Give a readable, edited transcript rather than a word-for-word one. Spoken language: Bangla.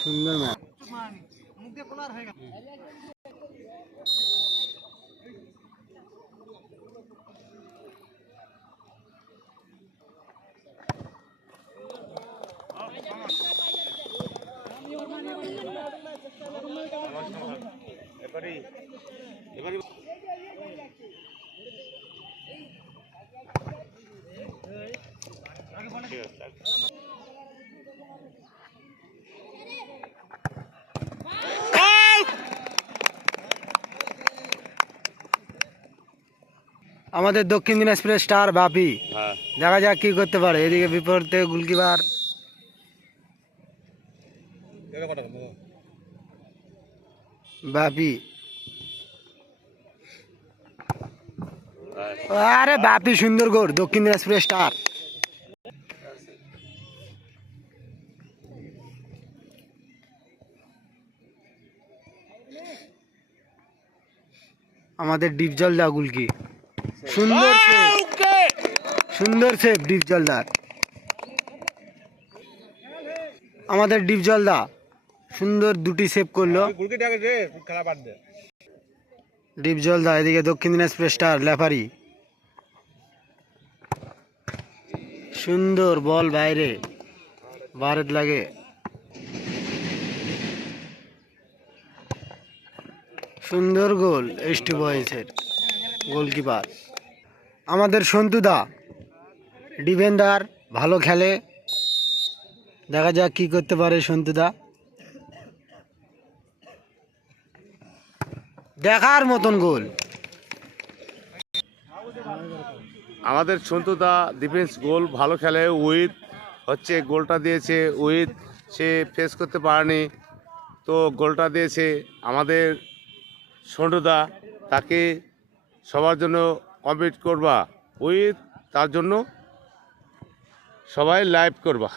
সুন্দর ম্যাচ। আমাদের দক্ষিণ দিনাজপুরের স্টার বাপি, দেখা যাক কি করতে পারে। এদিকে বিপরীতে গোলকিপার বাপি। আরে বাপি সুন্দর গোল, দক্ষিণ দিনাজপুরের স্টার। আমাদের ডিপ জলদা গুলকি, সুন্দর সুন্দর সেভ ডিপ জলদার। আমাদের ডিপ জলদা সুন্দর দুটি সেভ করলো। ডিপ জলদা। এদিকে দক্ষিণ দিনাজপুর স্টার লেফারি, সুন্দর বল বাইরে, ভারত লাগে। সুন্দর গোল এসটি বয়েসের গোলকিপার। আমাদের সন্তুদা ডিফেন্ডার, ভালো খেলে। দেখা যাক কি করতে পারে সন্তুদা। দেখার মতন গোল। আমাদের সন্তুদা ডিফেন্স গোল ভালো খেলে। উইথ হচ্ছে গোলটা দিয়েছে, উইথ সে ফেস করতে পারেনি, তো গোলটা দিয়েছে আমাদের সন্তুদা। তাকে সবার জন্য কমপ্লিট করবা, উইথ তার জন্য সবাই লাইভ করবা।